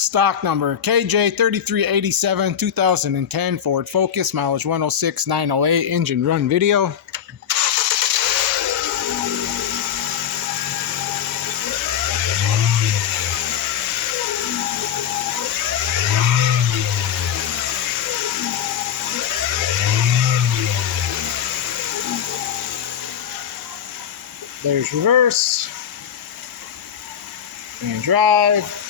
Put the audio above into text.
Stock number KJ3387 2010 Ford Focus, mileage 106,908, engine run video. There's reverse and drive.